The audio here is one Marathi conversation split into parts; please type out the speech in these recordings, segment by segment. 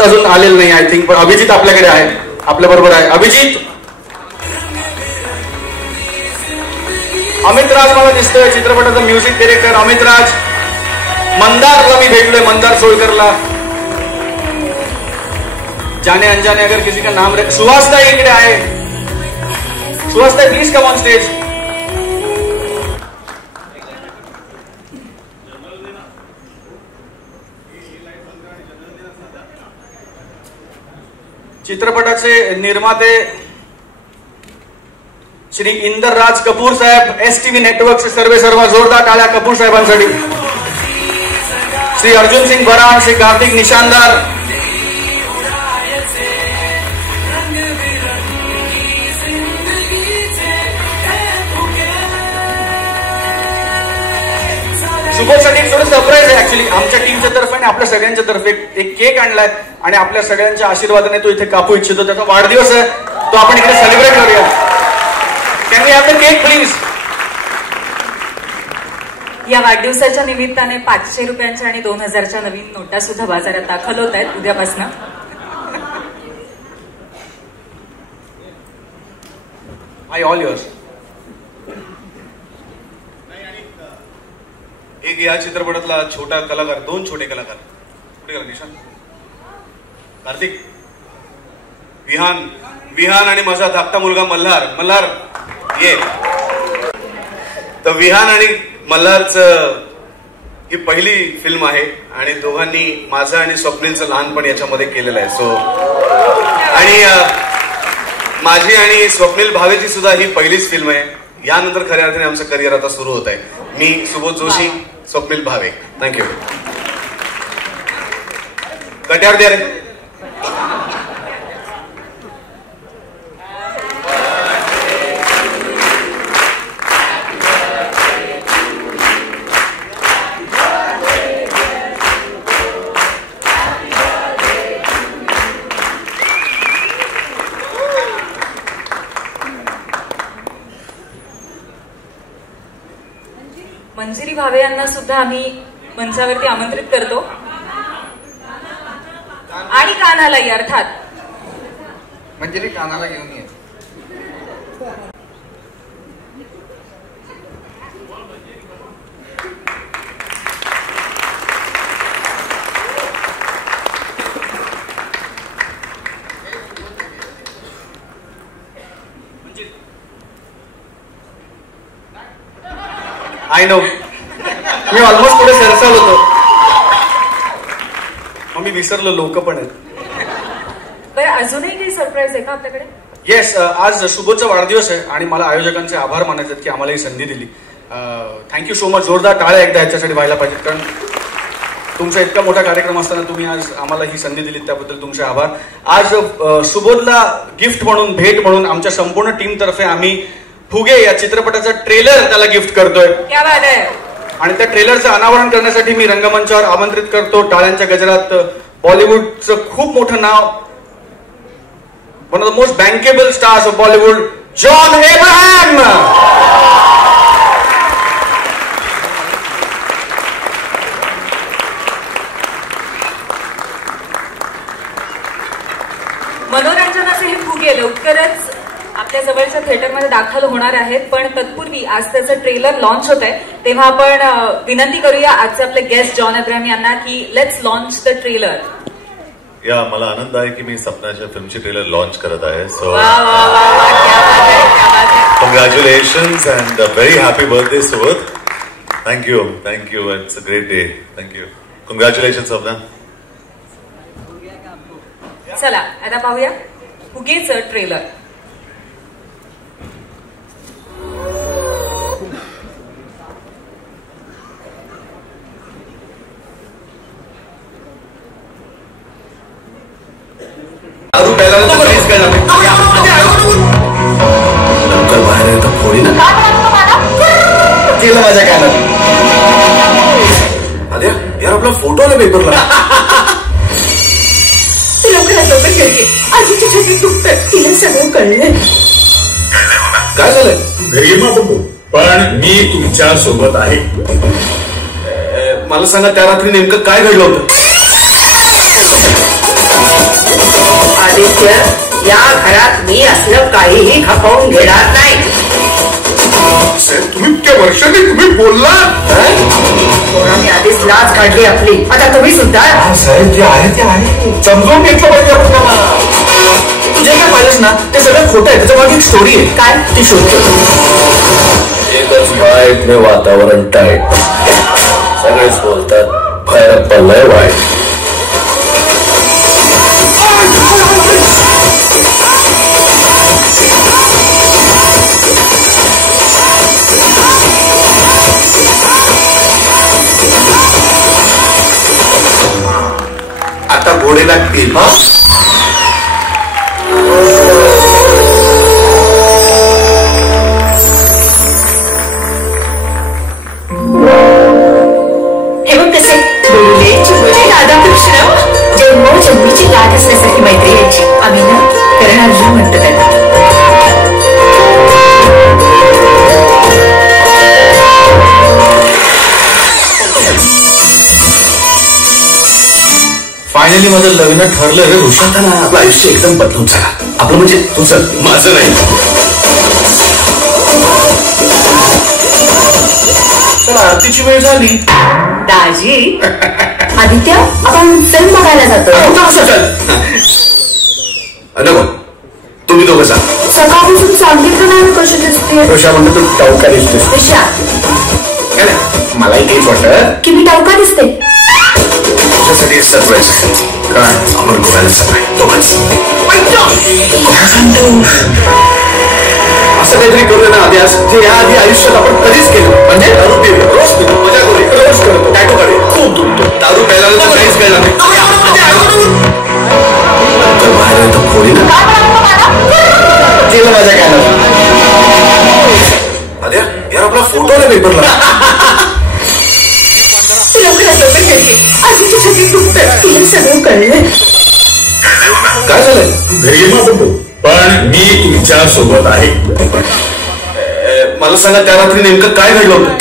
अनंत अजून आलेलं नाही आय थिंक, पण अभिजित आपल्याकडे आहे, आपल्या बरोबर आहे अभिजित. अमित राज मला दिसतोय, चित्रपटाचा म्युझिक डायरेक्टर अमित राज. मंदारला मी भेटलोय, मंदार सोळकरला. जाने अनजाने अगर किसी का नाम रहे. सुहासताई इकडे आहे. सुहासताई प्लीज कम ऑन स्टेज. चित्रपटाचे निर्माते श्री इंदर राज कपूर साहेब, STV नेटवर्कचे सर्व जोरदार टाळ्या कपूर साहेबांसाठी. श्री अर्जुन सिंग बरान, श्री कार्तिक निशानदार. सुबोधसाठी थोडं सरप्राईज आहे ऍक्च्युली आमच्या टीमच्या तर्फे आणि आपल्या सगळ्यांच्या तर्फे. एक केक आणलाय आणि आपल्या सगळ्यांच्या आशीर्वादाने तो इथे कापू इच्छितो. त्याचा वाढदिवस आहे, तो आपण इकडे सेलिब्रेट करूया. Can we have the cake please. या वाढदिवसाच्या निमित्ताने 500 रुपयांच्या आणि 2000च्या नवीन नोटा सुद्धा बाजारात दाखल होत आहेत उद्यापासून. I all yours. एक या चित्रपटातला छोटा कलाकार, 2 छोटे कलाकार. कुठे गेला निशान? कार्तिक, विहान आणि माझा धाकटा मुलगा मल्हार ये. तर विहान आणि मल्हारचं ही पहिली फिल्म आहे आणि दोघांनी माझं आणि स्वप्नीलचं लहानपण याच्यामध्ये केलेलं आहे. सो आणि माझी आणि स्वप्नील भावेची सुद्धा ही पहिलीच फिल्म आहे. यानंतर खऱ्या अर्थाने आमचं करिअर आता सुरू होत आहे. मी सुबोध जोशी, स्वप्नील भावे. थँक्यू. कट्यावर द्या रे. मंजिरी भावे यांना सुद्धा आम्ही मंचावरती आमंत्रित करतो आणि कानालाही अर्थात. मंजिरी कानाला घेऊन ये. आय नो मी ऑलमोस्ट पुढे सरसाल होतो, मग मी विसरलो लोक पण आहेत. बरं, अजूनही काही सरप्राईज आहे का आपल्याकडे? येस, आज सुबोधचा वाढदिवस आहे आणि मला आयोजकांचे आभार मानायचे आहेत की आम्हाला ही संधी दिली. Thank you so much. जोरदार टाळ्या एकदा याच्यासाठी व्हायला पाहिजेत, कारण तुमचा इतका मोठा कार्यक्रम असताना तुम्ही आज आम्हाला ही संधी दिली त्याबद्दल तुमचे आभार. आज सुबोधला गिफ्ट म्हणून, भेट म्हणून आमच्या संपूर्ण टीमतर्फे आम्ही फुगे या चित्रपटाचा ट्रेलर त्याला गिफ्ट करतोय. क्या बात आहे. आणि त्या ट्रेलरचं अनावरण करण्यासाठी मी रंगमंचावर आमंत्रित करतो टाळ्यांच्या गजरात बॉलिवूडचं खूप मोठं नाव, one of the most bankable stars of Bollywood, John Abraham. मनोरंजनाचे हे फुगे लवकरच आपल्या जवळच्या थिएटरमध्ये दाखल होणार आहेत, पण तत्पूर्वी आज त्याचं ट्रेलर लॉन्च होत आहे, तेव्हा आपण विनंती करूया आजचे आपले गेस्ट जॉन अब्राहम यांना की लेट्स लॉन्च द ट्रेलर. या मला आनंद आहे की मी सपनाच्या फिल्मची ट्रेलर लॉन्च करत आहे. So congratulations and very happy birthday Subodh. Thank you. It's a great day. Thank you. Congratulation Sapna. चला आता पाहूया फुगेचं ट्रेलर. लवकर बाहेर येतं फोडी ना केलं माझ्या कानात. अरे यार आपला फोटो आला पेपरला. आजीची छाती दुखतं, तिला सगळं कळलंय. काय झालंय? घरी मग बघू, पण मी तुमच्या सोबत आहे. मला सांगा त्या रात्री नेमकं काय घडलं होतं? आदित्य, या घरात मी असलं काहीही खपवून घेणार नाही. तुम्ही इतक्या वर्षांनी तुम्ही बोलला. पोरांनी आधीच लाज काढली आपली, आता तुम्ही सुद्धा. साहेब जे आहे ते आहे, समजून घेतलं पाहिजे आपल्याला. तू जे काय पाहिलंस ना ते सगळं खोटं आहे, त्याच्या मागे एक स्टोरी आहे. काय? ती शोधतो. एकच बाईटने वातावरण टाईट. सगळेच बोलतात भैरप्पा लय वाईट. आता घोडे लागतील. हे बघ कसे बोलले चिमुले राधाकृष्ण. जन्मोजन्मीची गाठ असण्यासाठी मैत्री यायची. आम्ही ना कर्णार्जुन म्हणतो त्याला. फायनली माझं लग्न ठरलं रे ऋषा. आपलं आयुष्य एकदम बदलून झाला. आपलं म्हणजे तुझं, माझं नाही. चल आरतीची वेळ झाली. दाजी आदित्य, आपण फिल्म बघायला जातो. नको, तुम्ही दोघं जा. सकाळपासून सांगितलं नाही कशी दिसते. ऋषा म्हणतो तू टावका दिसतेस. ऋषा, काय नाही, मलाही तेच वाटतं की मी टावका दिसते. तुझ्यासाठी सरप्राईज काय अमर गोव्याला सगळे दोघंच. असं काहीतरी करू ना आधी, आज जे या आधी आयुष्यात आपण कधीच केलं. म्हणजे दारू पिऊ, रोज पिऊ, मजा करू, रोज करतो, टॅटू काढू, खूप दुखतो. दारू प्यायला तर काहीच करणार नाही. बाहेर येतो खोडी ना केलं माझ्या काय आद्या यार आपला फोटो आहे पेपरला. आजीची छाती दुखते. तिला सगळं कळलंय. काय झालंय? घरी येतो पण मी तुमच्या सोबत आहे. मला सांगा त्या रात्री नेमकं काय घडलं होतं?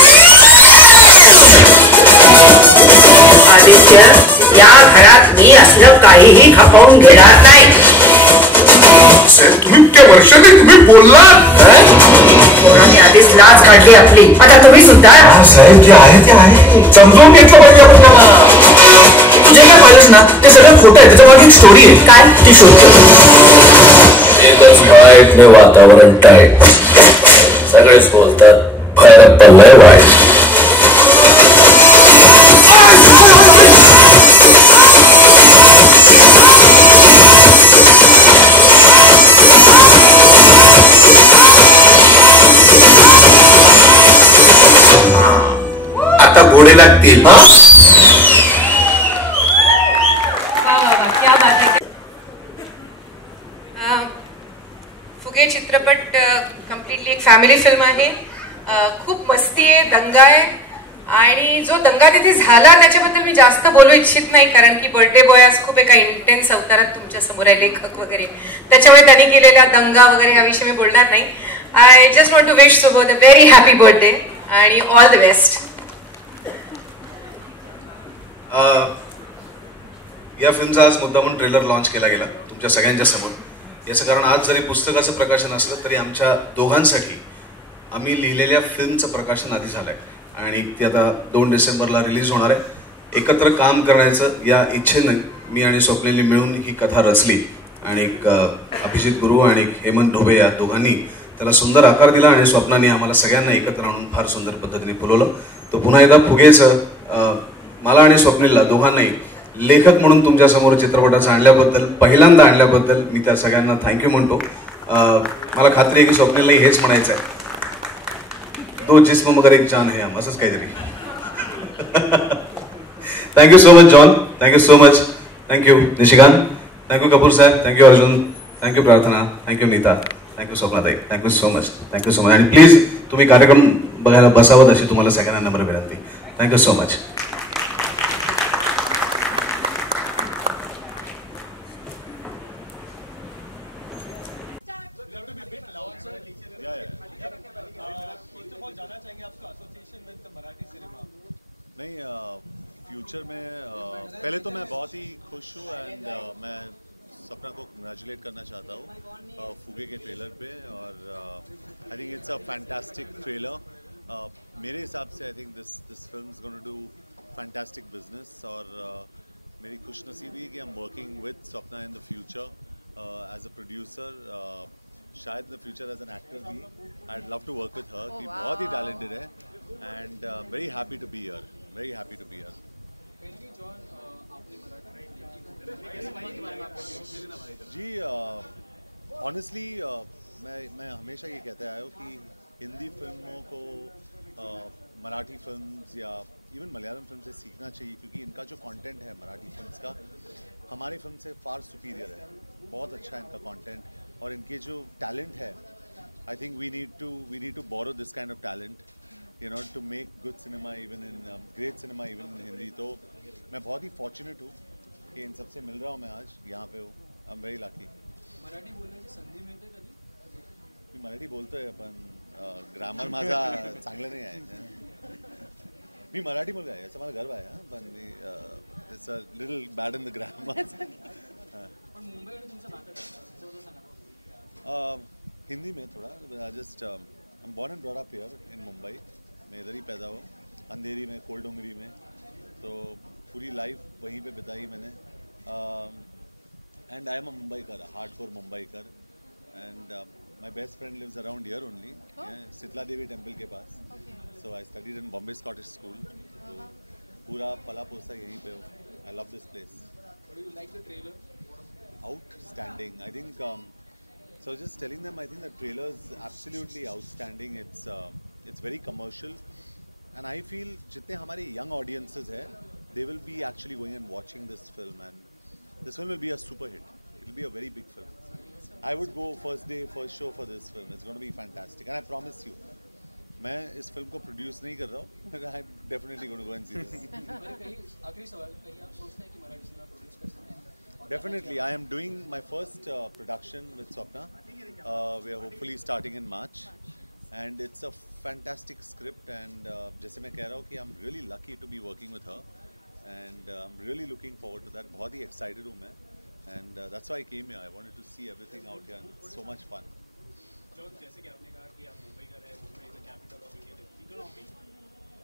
आदित्य, या घरात मी असलं काहीही खपवून घेणार नाही. तुम्ही इतक्या वर्षांनी तुम्ही बोलला. पोरांनी आधीच लाज काढली आपली, आता तुम्ही सुद्धा. साहेब जे आहे ते आहे, समजून घेतलं पाहिजे आपल्याला. तू जे काय पाहिलंस ना ते सगळं खोटं आहे, त्याच्या मागे एक स्टोरी आहे. काय? ती शोधतो. एकच बाईटने वातावरण टाईट. सगळेच बोलतात भैरप्पा लय वाईट. आता घोडे लागतील. वा वा वा, क्या बात आहे. फुगे चित्रपट कम्प्लिटली एक फॅमिली फिल्म आहे. खूप मस्ती आहे, दंगा आहे आणि जो दंगा तिथे झाला त्याच्याबद्दल मी जास्त बोलू इच्छित नाही, कारण की बर्थडे बॉय आज खूप एका इंटेन्स अवतारात तुमच्या समोर आहे, लेखक वगैरे. त्याच्यामुळे त्यांनी केलेला दंगा वगैरे ह्याविषयी मी बोलणार नाही. I just want to wish Subodh a very happy birthday आणि ऑल द बेस्ट. या फिल्मचा आज मुद्दामून ट्रेलर लॉन्च केला गेला तुमच्या सगळ्यांच्या समोर. याचं कारण आज जरी पुस्तकाचं प्रकाशन असलं तरी आमच्या दोघांसाठी आम्ही लिहिलेल्या फिल्मचं प्रकाशन आधी झालंय आणि ती आता 2 डिसेंबरला रिलीज होणार आहे. एकत्र काम करण्याचं या इच्छेनं मी आणि स्वप्नीलने मिळून ही कथा रचली आणि अभिजित गुरु आणि हेमंत ढोबे या दोघांनी त्याला सुंदर आकार दिला आणि स्वप्नाने आम्हाला सगळ्यांना एकत्र आणून फार सुंदर पद्धतीने फुलवलं. तो पुन्हा एकदा फुगेचं मला आणि स्वप्नीलला दोघांनाही लेखक म्हणून तुमच्या समोर चित्रपटाचं आणल्याबद्दल, पहिल्यांदा आणल्याबद्दल मी त्या सगळ्यांना थँक्यू म्हणतो. मला खात्री आहे की स्वप्नीललाही हेच म्हणायचं आहे, दो जिस्म मगर एक जान है हम, असंच काहीतरी. Thank you so much John, thank you so much. Thank you Nishikant, thank you Kapoor साहेब, thank you Arjun, thank you Prarthana, thank you Neeta, thank you स्वप्नाताई, thank you so much, thank you so much. आणि प्लीज तुम्ही कार्यक्रम बघायला बसावं अशी तुम्हाला सगळ्यांना नम्र विनंती. Thank you so much. नहीं, फ्यूचर में पहले तो मैं बहुत ही खुश हूँ एंड मैं स्वप्ना को कंग्रेचुलेट करना चाहता हूँ फुगे के ट्रेलर पे, और I think it's a fantastic trailer. मेरे हिसाब से I think this film is gonna do fantastic business, और मेरी खुशनसीबी है कि I am working with Swapna in the future as a producer, शायद in the future as an actor भी. I love to work with her, कि बहुत ही टैलेंटेड है, and very happy to be here, very happy to be here. जी ऑनेस्टली मैं हमेशा ये कहते आया हूँ कि हिंदी फिल्मों को मराठी फिल्म्स या इवन मलयालम फिल्म से सीखना चाहिए, क्योंकि इनका जो कंटेंट है मराठी फिल्म्स का हमारी फिल्म से फार सुपीरियर है. बहुत अच्छा है इनका कंटेंट, और इनके जो टैलेंट है, I think we need to borrow this kind of talent, you know, to make good cinema even in great cinema even in Hindi. तो मैं बहुत ही फॉर्चुनेट हूँ कि इन सबसे मिल रहा हूँ मैं आज यहाँ पे हूँ. I am very lucky. Marathi बोलण्याची संधी मिळते कधी? मी मराठी बोलतोय पण ग्रामर माझा चांगलं नाही आहे. मी मराठी मुलगा आहे याचा मला गर्व आहे, पण me it's a little bad in the grammar. पण मुंबई आणि तुमचं नातं त्याच्याबद्दल सांगा. हिंदी में थोड़ा just I am born end brought up here in Mumbai. मैं इधर ही पैदा हुआ, अंधेरी में, कोलडोंगरी में, तो पूरी लाइफ वहीं पे बिताई मैंने. एंड आई एम अ मुंबईकर, हार्डकोर मुंबईकर, and my best friend lives around here only, Shitala Devi temple के पास. So I studied in Bombay Scottish school, तो पूरा पला पोसा यहीं पे हो. I love this place. What do you like the trailer? Outstanding. I think so. Just telling them, I think the trailer is absolutely outstanding. It's very commercial, and I feel जितने हमारे young audiences है, they will be actually going and watching this film, and this film will be a super hit. It will be a very big film. I would go first day, first show for this film. It's going to be fantastic, and I promise you, मैं इस फिल्म को प्रोड्यूस नहीं कर रहा हूँ, but I'm definitely going to go and see this. आखिरी सवाल, कहीं आप सोचते हैं कि मराठी सिनेमा प्रोड्यूस कर सकते हैं? Definitely, I am doing my first production with Swapna. We are hopefully starting in March, and it's a fantastic script. And जैसे मैं कह रहा हूँ कि I'm really lucky to be working with her, and I'm really looking forward to that. बहुत ही excited हूँ मैं, and that's why I came here. I wanted to see everything out here, and it's so much fun. जैसे कि आपने कहा कि आप मुंबई का रहे, Mumbai is the capital of Indian economy.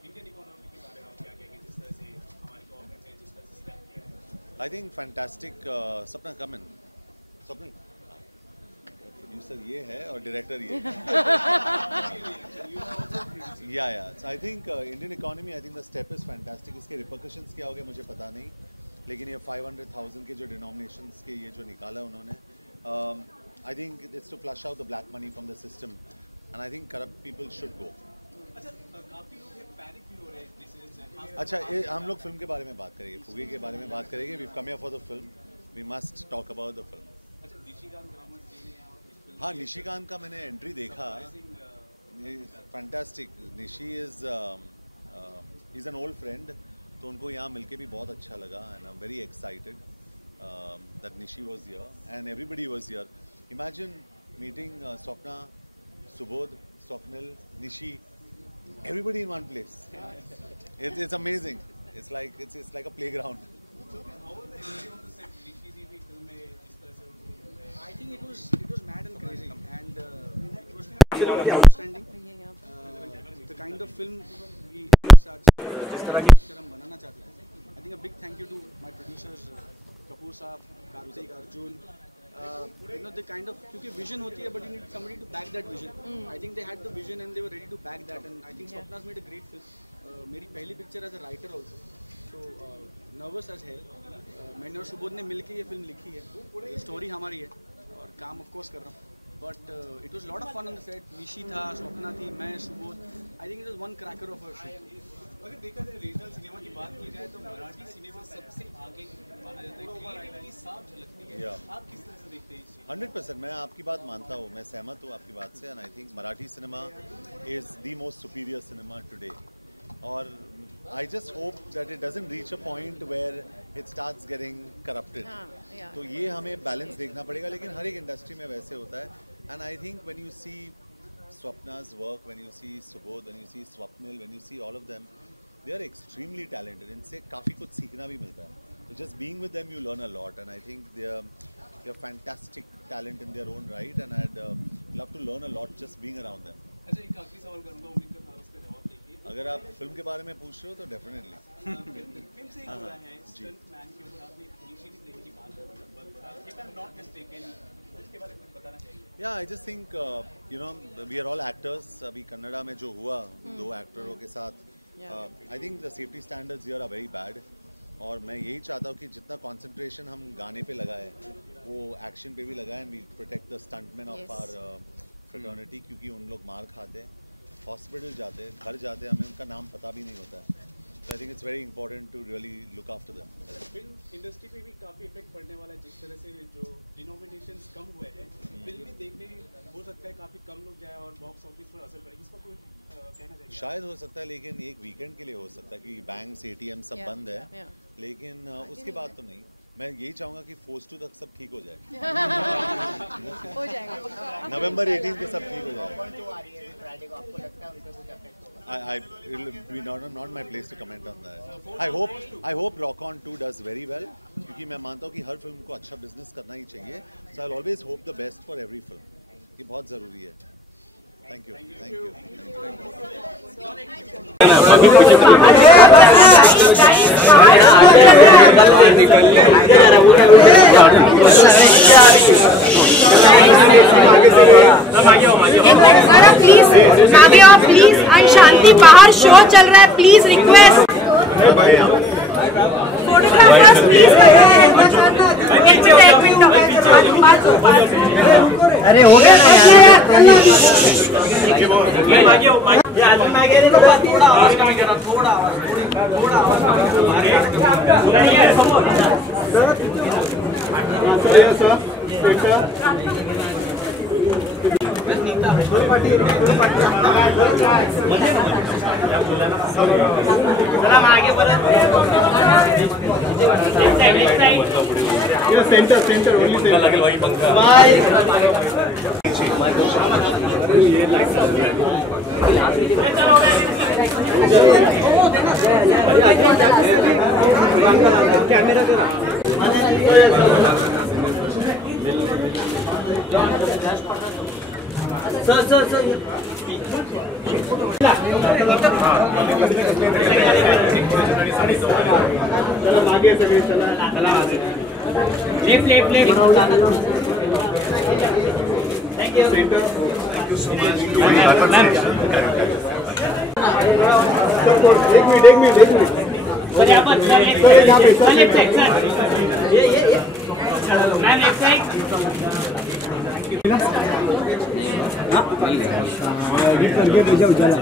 Indian economy के बारे में आप क्या कहेंगे, जिस तरह से हमारी गवर्नमेंट ने जिस तरह से स्टेप लिया है? I think fantastic. Swapna, come in. Swapna, producer ये है और director ये. Yeah. So I think Indian economy, I think the step is fantastic. इसके repercussions क्या हो गए मुझे पता नहीं, लेकिन ये 500,000 के जो denominations के ये जो निकाला उन्होंने, I think it's to flush out the black money from the system, and I think corrupt people should go. अच्छा, काफी लोग पैनिक भी हो रहे हैं डिसीजन से. अच्छा, हम लोग फिल्म के बारे में बात करेंगे, फुगे के बारे में बात करेंगे. We've come here for the film. We must talk about the film. अच्छा, निशिकांत ग्रामर जी ने यहाँ इस फिल्म हाँ, निशिकांत का मैंने एंट्री देखा. फैंटास्टिक. निशी इज़ एन ओल्ड फ्रेंड, तो उनको यहाँ मिलके भी बहुत अच्छा लगा, end I am very excited that निशी वाज हियर एंड एवरीबडी वाज here. Imagine meeting Swapna, Subodh, Swapnil, निशी, everybody in one place. It's amazing. It's like a playground. I think it was mad and crazy, and it was absolutely outstanding. The kind of film we जिस तरह की पिक्चर हम बनाना चाहते हैं. I think a big thank you to my producers, Kapoor Saheb, Kartik, Arjun. The kind of, क्योंकि vision होती है, but you need somebody to back that vision. I think they had the vision and they were ready to back that, and I think Swapna's made a great film. मेरी पहली picture as a writer also, so nervous as hell. मैंने और सुबोध ने मिलके ये फिल्म लिखी है, स्टोरी हमारी है, और काम of course कर रहा हूँ. But it was a lot of fun on the set. निशी था, स्वप्ना थी, मैं, Subodh. I think it was one cracker of a shoot. अगर देखा जाए रीजनल सिनेमा की बात की जाए तो मराठी सिनेमा सबसे आगे माना जाता है, क्रिएटिविटी साफ झलकती है. आप किस तरह से देखते हैं इस चीज़? 100% मैं आपकी बात मानता हूँ, मैं सहमत हूँ आपकी बात से, and I think Marathi cinema is the most superior cinema today. और I just hope that it doesn't reach a point where it starts getting corrupted. तो ये हमें बैलेंस देखना पड़ेगा, लेकिन हर एक इंडस्ट्री में वैसे होता है. And I think when you see Swapna's work, when you see Subodh, when you see Swapnil, when you see all of them, they are extremely talented. इनसे काफ़ी कुछ सीखना भी मिलता है. So just being with them, you learn a lot, and I think they're fantastic talent in their own right, and I'd love to learn a lot just being around them. अच्छा एक आखिरी सवाल करूंगा, उम्मीद करता हूँ इसका जवाब देंगे। अगर आप फिल्म के बारे में पूछ रहे हो तो डेफिनेटली फिल्म से ही हो रहा है, स्टंट मैन के ऊपर आपने एक इनिशिएटिव लेने की बात कर रहे हैं, if I'm not mistaken, उसके बारे में कुछ बताना चाहिए। Yeah, I just think we are all actors. अभी कन्नड़ा में जो हुआ 2 एक्टरों के साथ, I think the safety standards here are very bad. और मैं यही चाहता हूँ कि जितना कंसंट्रेशन हम गाने पे लगाए वो एक्शन पे भी लगाए, and we protect the stuntman of our fraternity, क्योंकि उन लोग मार खाते हैं, हॉस्पिटल जाते हैं, घर जाते हैं, हमें उनका नाम पता भी नहीं होता है। So I think it's very important to really look after them. Film industry पे भी काफी इफेक्ट पड़ने वाला है, जिस तरह से जो डिनोमिनेशंस कम हुए हैं, फिल्में देखने हो सकता है काफी कम लोग जाए और बॉक्स ऑफिस पर असर पड़े, इसका कोई कहना चाहिए? शायद हो सकता है, लेकिन एक वीकेंड के लिए हो सकता है कि बैंक्स ATM सब बंद है, लेकिन उसके बाद तो नहीं। मैं यही चाहूँगा कि फोर्स 2 तक सब ठीक हो जाए। हो जाएगा। नवंबर 18 के सब ठीक हो जाए। It'll be not my place to comment on that. I hope Rock On 2 does very well, क्योंकि मैं मानता हूँ कि हर फिल्म को अच्छा बिजनेस करना ही चाहिए। So I'll always hope the best for every film. ये बहुत ज़रूरी है। Thank you. Thank you. एक मिनट जरा प्लीज आगे आओ प्लीज, और शांति बाहर शो चल रहा है, प्लीज रिक्वेस्ट। फोटोग्राफर्स प्लीज कर रहे हैं, एक मिनट अरे हो गया ना सेंटर ओनली लगेल भाई पंखा। सर आगे सगळे चला लेफ्ट थैंक यू सेंटर एक मिनट सर यहाँ पर ये मैम एक साइड करके भेजा उजाला